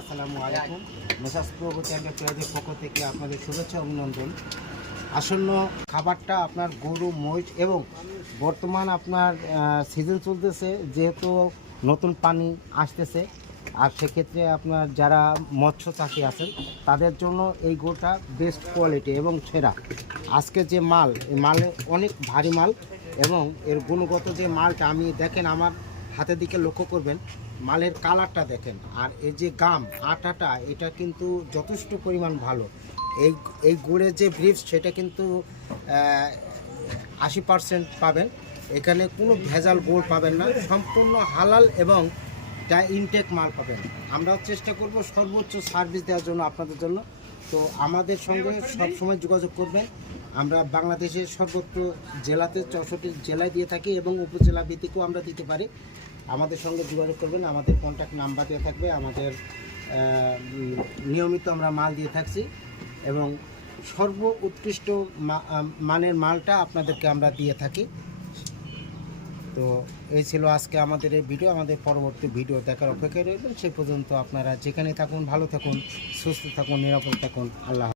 আসসালামু আলাইকুম। মেসাজ প্রগতি এন্টারপ্রাইজের পক্ষ থেকে আপনাদের শুভেচ্ছা অভিনন্দন। আসন্ন খাবারটা আপনার গরু, মহিষ এবং বর্তমান আপনার সিজন চলতেছে, যেহেতু নতুন পানি আসতেছে, আর সেক্ষেত্রে আপনার যারা মৎস্য চাষি আছেন তাদের জন্য এই গরুটা বেস্ট কোয়ালিটি এবং সেরা। আজকে যে মাল, এই মালে অনেক ভারী মাল এবং এর গুণগত যে মালটা আমি দেখেন আমার হাতের দিকে লক্ষ্য করবেন, মালের কালারটা দেখেন, আর এই যে গাম আটাটা এটা কিন্তু যথেষ্ট পরিমাণ ভালো। এই গুড়ের যে ব্রিফস সেটা কিন্তু 80% পাবেন। এখানে কোনো ভেজাল গুড় পাবেন না, সম্পূর্ণ হালাল এবং ইনটেক মাল পাবেন। আমরা চেষ্টা করব সর্বোচ্চ সার্ভিস দেওয়ার জন্য আপনাদের জন্য। তো আমাদের সঙ্গে সবসময় যোগাযোগ করবেন। আমরা বাংলাদেশের সর্বত্র জেলাতে 64 জেলায় দিয়ে থাকি এবং উপজেলা ভিত্তিকও আমরা দিতে পারি। আমাদের সঙ্গে যোগাযোগ করবেন, আমাদের কন্ট্যাক্ট নাম্বার দিয়ে থাকবে। আমাদের নিয়মিত আমরা মাল দিয়ে থাকছি এবং সর্ব উৎকৃষ্ট মানের মালটা আপনাদেরকে আমরা দিয়ে থাকি। তো এই ছিল আজকে আমাদের এই ভিডিও। আমাদের পরবর্তী ভিডিও দেখার অপেক্ষায় রইবেন। সে পর্যন্ত আপনারা যেখানে থাকুন ভালো থাকুন, সুস্থ থাকুন, নিরাপদ থাকুন। আল্লাহ।